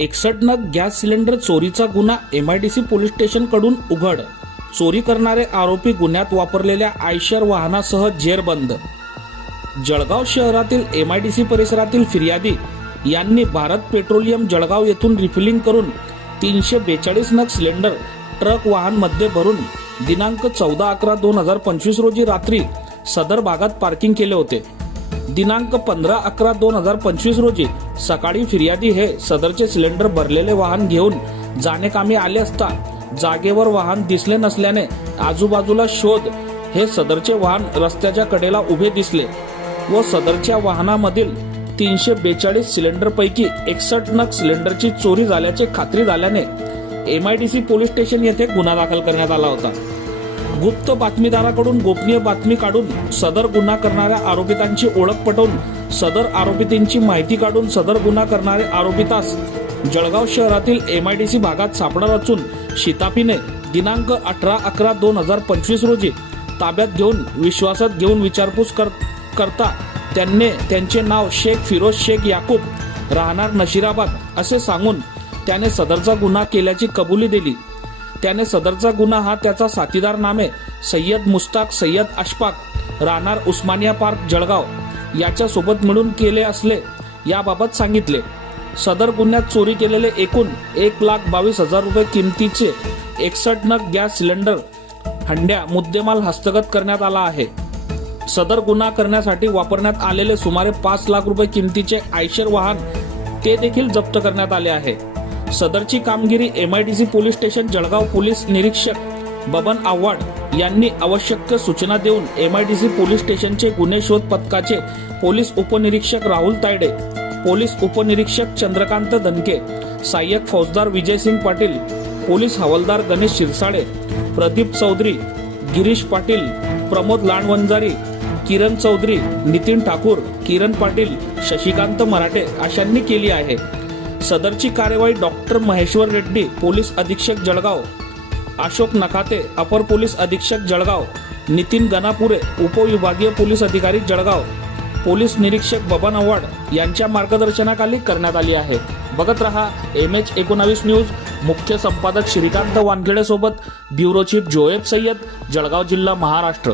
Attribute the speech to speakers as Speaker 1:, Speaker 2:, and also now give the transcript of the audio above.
Speaker 1: एकसष्ट नग gas cylinder चोरीचा गुन्हा एमआयडीसी पोलीस स्टेशनकडून उघड. चोरी करणारे आरोपी गुन्ह्यात वापरलेल्या आयशर वाहनासह जेरबंद. जळगाव शहरातील एमआयडीसी परिसरातील फिर्यादी यांनी भारत पेट्रोलियम जळगाव येथून रिफिलिंग करून तीनशे बेचाळीस नग सिलेंडर ट्रक वाहनमध्ये भरून दिनांक चौदा अकरा दोन हजार पंचवीस रोजी रात्री सदर भागात पार्किंग केले होते. दिनांक पंधरा अकरा दोन हजार पंचवीस रोजी सकाळी फिर्यादी हे सदरचे सिलेंडर भरलेले वाहन घेऊन जाणे कामी आले असता जागेवर वाहन दिसले नसल्याने आजूबाजूला शोध हे सदरचे वाहन रस्त्याच्या कडेला उभे दिसले व सदरच्या वाहनामधील तीनशे बेचाळीस सिलेंडर पैकी एकसष्ट नग सिलेंडरची चोरी झाल्याचे खात्री झाल्याने एमआयडीसी पोलीस स्टेशन येथे गुन्हा दाखल करण्यात आला होता. गुप्त बातमीदाराकडून गोपनीय बातमी काढून सदर गुन्हा करणाऱ्या आरोपितांची ओळख पटवून सदर आरोपितांची माहिती काढून सदर गुन्हा करणारे आरोपितास जळगाव शहरातील एमआयडीसी भागात सापडणार असून शितापीने दिनांक अठरा अकरा दोन हजार पंचवीस रोजी ताब्यात घेऊन विश्वासात घेऊन विचारपूस कर करता त्यांनी त्यांचे नाव शेख फिरोज शेख याकूब राहणार नशिराबाद असे सांगून त्याने सदरचा गुन्हा केल्याची कबुली दिली. त्याने सदरचा गुन्हा हा त्याचा साथीदार नामे सय्यद मुस्ताक सय्यद अशफाक राहणार उस्मानिया पार्क जळगाव याच्या सोबत मिळून केले असले याबाबत सांगितले. सदर गुन्ह्यात चोरी केलेले एकूण एक लाख बावीस हजार रुपये किमतीचे एकसठ नग गॅस सिलेंडर हंड्या मुद्देमाल हस्तगत करण्यात आला आहे. सदर गुन्हा करण्यासाठी वापरण्यात आलेले सुमारे पाच लाख रुपये किमतीचे आयशर वाहन ते देखील जप्त करण्यात आले आहे. सदरची कामगिरी M I D C police station Jalgaon police निरीक्षक बबन आव्हाड यांनी आवश्यक सूचना देऊन M I D C police स्टेशनचे गुन्हे शोध पथकाचे पोलीस उपनिरीक्षक राहुल तायडे पोलीस उपनिरीक्षक चंद्रकांत धनके सहाय्यक फौजदार विजयसिंग पाटील पोलीस हवालदार गणेश शिरसाळे प्रदीप चौधरी गिरीश पाटील प्रमोद लांडवंजारी किरण चौधरी नितीन ठाकूर किरण पाटील शशिकांत मराठे अशांनी केली आहे. सदरची कार्यवाही डॉक्टर महेश्वर रेड्डी पोलीस अधीक्षक जळगाव. अशोक नखाते अपर पोलीस अधीक्षक जळगाव. नितीन गणापुरे उपविभागीय पोलीस अधिकारी जळगाव. पोलीस निरीक्षक बबन आव्हाड यांच्या मार्गदर्शनाखाली करण्यात आली आहे. बघत रहा एम एच एकोणावीस न्यूज. मुख्य संपादक श्रीकांत वानखेडे सोबत ब्युरो चीफ जोएब सय्यद जळगाव जिल्हा महाराष्ट्र.